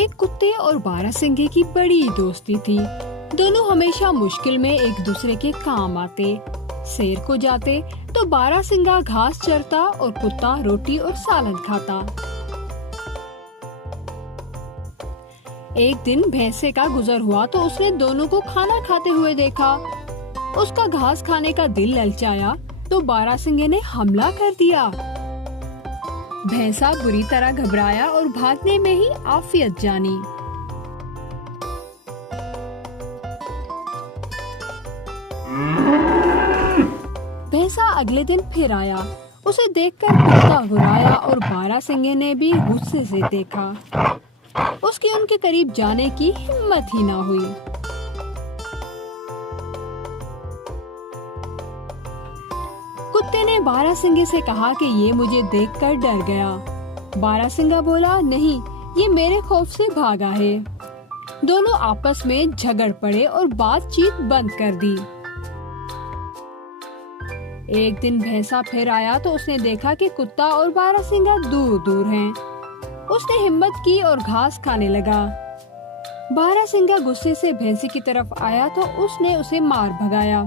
एक कुत्ते और बारहसिंगे की बड़ी दोस्ती थी। दोनों हमेशा मुश्किल में एक दूसरे के काम आते। सैर को जाते तो बारहसिंगा घास चरता और कुत्ता रोटी और सालन खाता। एक दिन भैंसे का गुजर हुआ तो उसने दोनों को खाना खाते हुए देखा। उसका घास खाने का दिल ललचाया तो बारहसिंगे ने हमला कर दिया। भैंसा बुरी तरह घबराया और भागने में ही आफियत जानी। भैंसा अगले दिन फिर आया। उसे देखकर कुत्ता घुराया और बारहसिंगे ने भी गुस्से से देखा। उसकी उनके करीब जाने की हिम्मत ही ना हुई। कुत्ते ने बारहसिंगे से कहा कि ये मुझे देखकर डर गया। बारहसिंगा बोला, नहीं, ये मेरे खौफ से भागा है। दोनों आपस में झगड़ पड़े और बातचीत बंद कर दी। एक दिन भैंसा फिर आया तो उसने देखा कि कुत्ता और बारहसिंगा दूर दूर हैं। उसने हिम्मत की और घास खाने लगा। बारहसिंगा गुस्से से भैंसे की तरफ आया तो उसने उसे मार भगाया।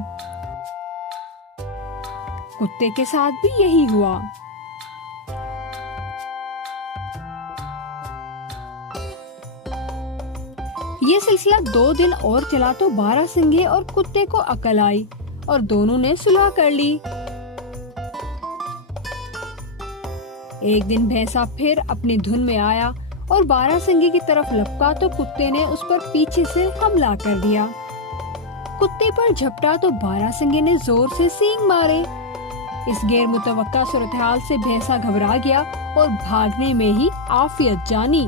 कुत्ते के साथ भी यही हुआ। ये सिलसिला 2 दिन और चला तो बारहसिंगे और कुत्ते को अकल आई और दोनों ने सुलह कर ली। एक दिन भैंसा फिर अपनी धुन में आया और बारहसिंगे की तरफ लपका तो कुत्ते ने उस पर पीछे से हमला कर दिया। कुत्ते पर झपटा तो बारहसिंगे ने जोर से सींग मारे। इस गैर मुतवक्का सूरत-ए-हाल से भैंसा घबरा गया और भागने में ही आफियत जानी।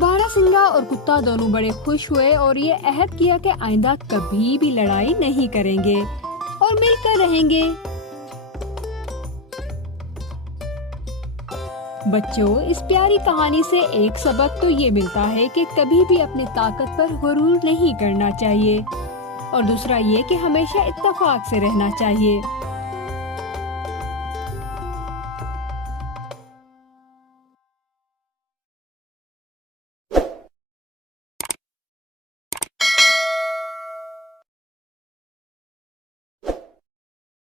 बारहसिंगा और कुत्ता दोनों बड़े खुश हुए और ये अहद किया कि आइंदा कभी भी लड़ाई नहीं करेंगे और मिलकर रहेंगे। बच्चों, इस प्यारी कहानी से एक सबक तो ये मिलता है कि कभी भी अपनी ताकत पर गुरूर नहीं करना चाहिए और दूसरा ये कि हमेशा इत्तेफाक से रहना चाहिए।